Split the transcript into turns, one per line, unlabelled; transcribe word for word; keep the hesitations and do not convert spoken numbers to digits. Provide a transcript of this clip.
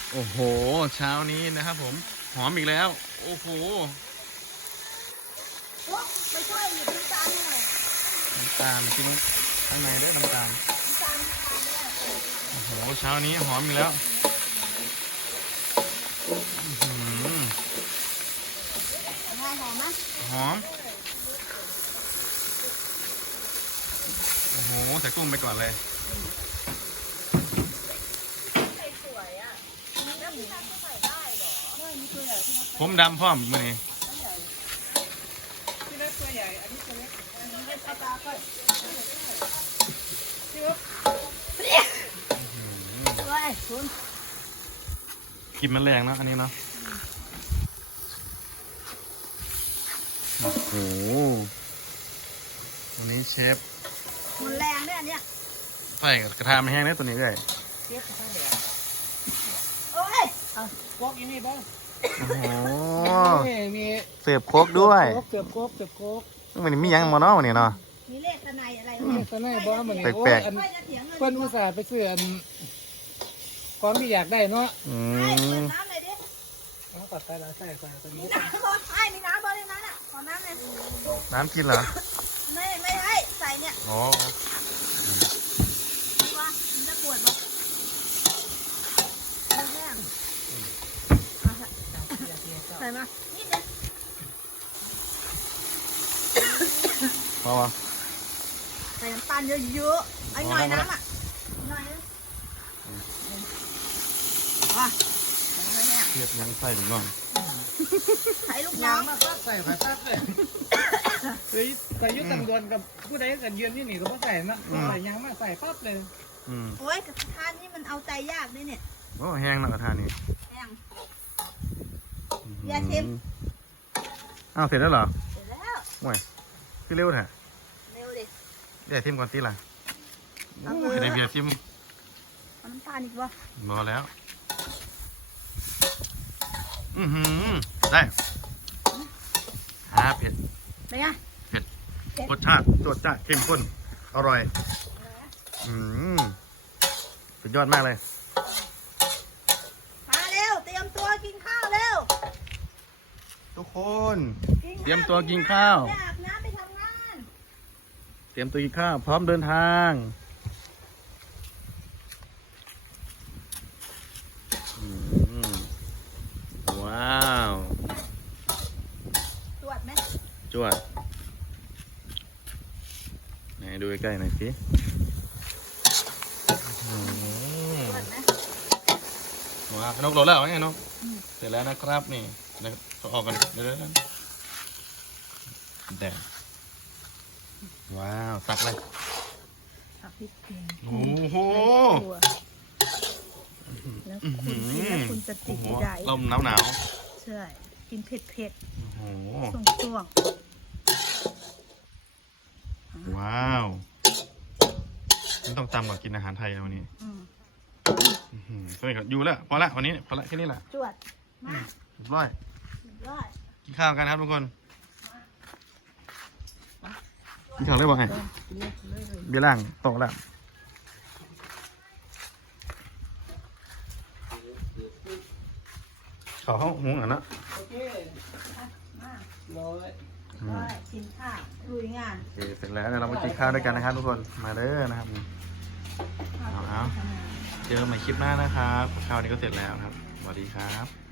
โอ้โหเช้านี้นะครับผมหอมอีกแล้วโอ้โห
ไม่ช่วยหยิบน้ำตาลหน่อย
น้ำตาลพี่นุ๊กข้างในด้วยน้ำตาล
น้ำตาล
โอ้โหเช้านี้หอมอีกแล้ว
หอมไหม
หอมโอ้โหใส่กุ้งไปก่อนเลยผมดำพร้อมมือนี้กินมันแรงนะอันนี้เนาะโอ้โหวันนี้เชฟ
มันแรงเนี่ยเนี่ย
ใส่กระทะไม่แห้งเนี่ยตัวนี้เลย
เชฟกระทะแดงโอ้ยเอาโคกยังไงบ้าง
โอ้โห
มี
เสิร์ฟโค้กด้วย
เสิร์ฟโคกเสิร์ฟโคก
มันมียังมาเนาะวันนี้เนาะ
มีเลขตะไนอะไรเลข
ตะไนบ้ามัน
แปลก
ๆเพิ่นอุตส่าห์ไปซื้ออันของที่อยากได้เนาะ
อืม
น้ำเลยดิ
เอาตัดไปแล้วใส่ใส่ตัวนี้
น้ำบอลไอ้มีน้ำบอลในนั้นอ่ะขอน้ำเลย
น้ำกินเหรอ
ไม่ไม่ให้ใส่เนี่ย
อ๋อ
ว่ามันจะปวดมั้ยใส่มานิดนึง
พอวะ
ใส่น้ำตาลเยอะๆไอ้หน่อยน้ำอ่ะหน่อยนึงอ่ะ
เทียบยังใส่หรือน้อง
ใส่ลูกน้อง
มาซักใส่ไข่ซักเลยเฮ้ยใส่ยุตังดวนกับผู้ใดกันเยือนที่นี่ก็มาใส่นะใส่ยางมาใส่ปั๊บเลย
โอ้ยกระทานนี่มันเอาใจยากด้วยเนี่ย
โอ้แห้งนะกระทานนี้
แห้งยาเค็ม
อ้าวเสร็จแล้วเหรอ
เสร็จแล้ว
โอ้ยพี่เร็วแท้
เร็วดิ
เดี๋ยวทิมก่อนสิล่ะโอ้ยได้เบียร์ทิม
เอาน้ำตาลอีกวะ
รอแล้วอือหือได้ฮะเผ็ด
เป็นไง
เผ็ดรสชาติรสชาติเข้มข้นอร่อยอืมสุดยอดมากเลย
มาเร็วเตรียมตัวกินข้าวเร็ว
ทุกคนเตรียมตัวกินข้าว
อาบน้ำไปทำงาน
เตรียมตัวกินข้าวพร้อมเดินทางว้าว
จวดไหม
จวดไหนดูใกล้ๆหน่อยสิว้าวนกโหลดแล้วไงนกเสร็จแล้วนะครับนี่เขาออกกันเดี๋ยวๆแดดว้าวตักเลย
ตักพริกแกง
โอ้โห
แล้วคุณกินแล้วคุณจะติดใจ
ลมหนาวหนาว
ใช่กินเผ็ดเผ็ด
โอ้โห
ช่วง
ๆว้าวไม่ต้องตำก่อนกินอาหารไทยแล้ววันนี้สวัสดีครับอยู่แล้วพอละวันนี้พอละแค่นี้แหละ
จวดมาก
ร้อยกินข้าวกันครับทุกคนกินข้าวได้บ่ไงเบี้ยล่างตกแล้วขอห้องหุงอ่ะนะ
โอเคมารอเลย
กินข้าวลุยงาน
โอเคเสร็จแล้วเรามากินข้าวด้วยกันนะครับทุกคนมาเด้อนะครับเอาเอาเจอกันใหม่คลิปหน้านะครับข้าวนี้ก็เสร็จแล้วครับสวัสดีครับ